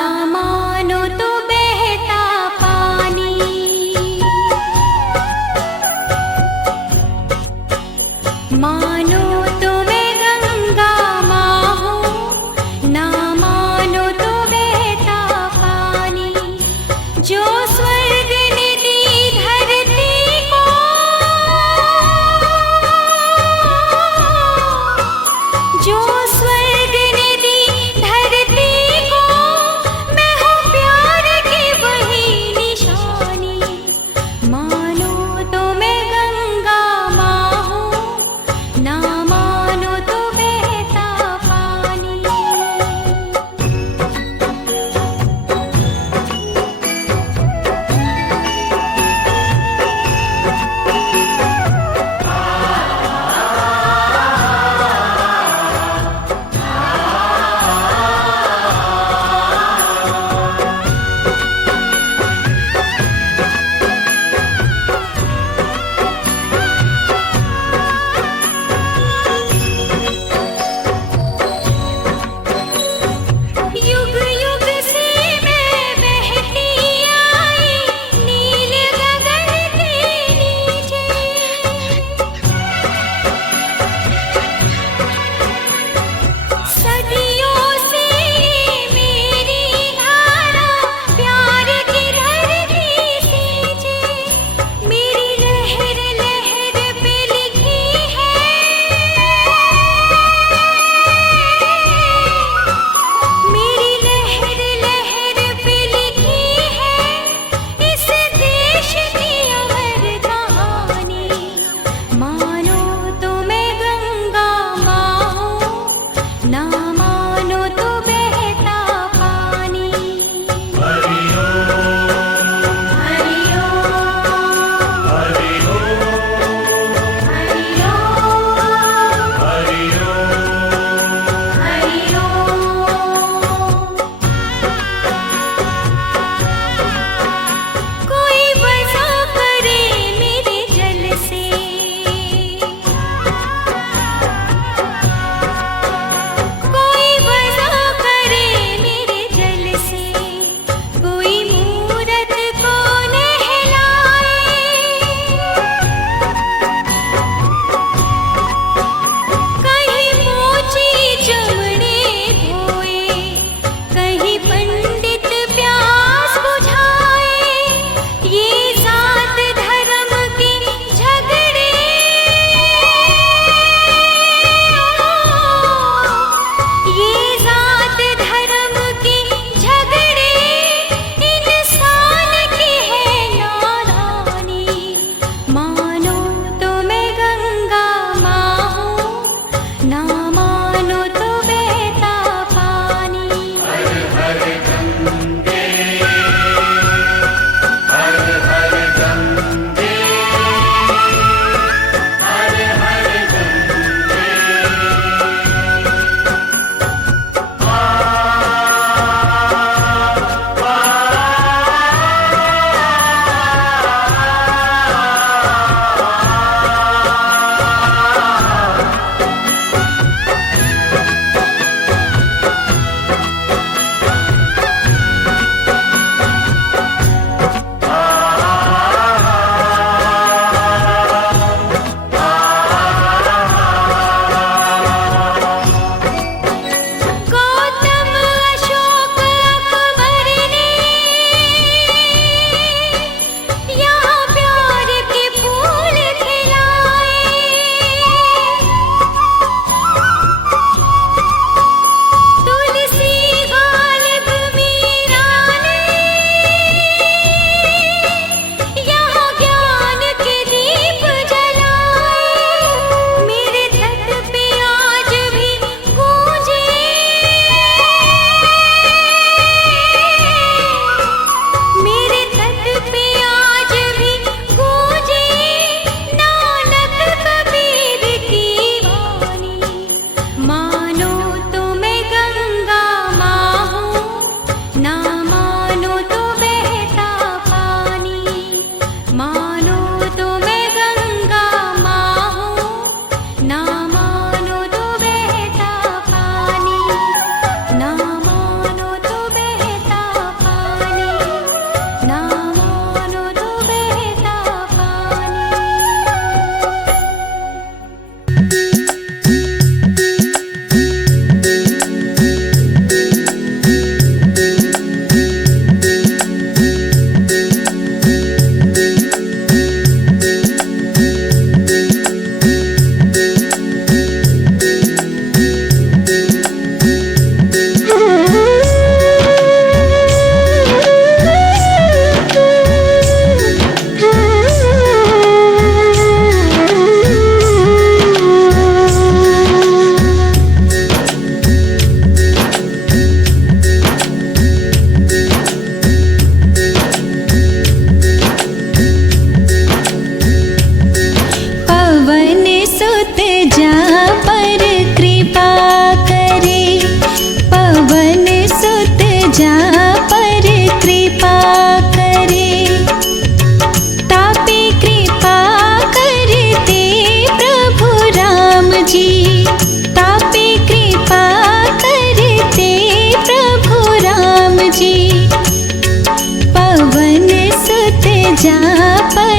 ना मानो तो बहता पानी, मानो तो मैं गंगा माँ हूँ, ना मानो तो बहता पानी। जो स्वर्ग ने दी धरती को, जो स्वर्ग ने दी धरती को, मैं हूँ प्यार की वही निशानी। मानो तो मैं गंगा माँ हूँ, ना मानो तो बहता पानी। युग युग से मैं बहती आई नील गगन के नीचे, सदियों से मेरी धारा प्यार की धरती सींचे। मेरी लहर लहर पे लिखी है, मेरी लहर लहर पे लिखी है इस देश की अमर कहानी। मानो तो मैं गंगा माँ हूँ, ना मानो तो बहता पानी। हरि ओम, हरि ओम, हरि ओम, हरि ओम, हरि ओम, कोई वज़ा करे मेरे जल से, कोई वज़ा करे मेरे जल से, कोई मूरत को नहलाए, कहीं मोची चमड़े धोए, कहीं पंडित प्यास बुझाए। ये जात धर्म के झगड़े, ये जात धर्म के झगड़े इंसान की है नादानी। मानो तो मैं गंगा माँ हूँ, ना मानो तो बहता पानी। हर हर गंगे, हर हर गंगे, हर हर गंगे। गौतम अशोक अकबर ने यहाँ प्यार के फूल खिलाए, तुलसी गालिब मीरा ने यहाँ ज्ञान के दीप जलाए। मेरे तट पे आज भी गूंजे, मेरे तट पे आज भी गूंजे नानक कबीर की वाणी। मानो तो मैं गंगा माँ हूँ, ना मानो तो बहता पानी। मानो तो मैं गंगा माँ हूँ, ना मानो तो बहता पानी, ना मानो तो बहता जा पर कृपा करे, तापे कृपा करते प्रभु राम जी, तापे कृपा करते प्रभु राम जी। पवन सुत जा पर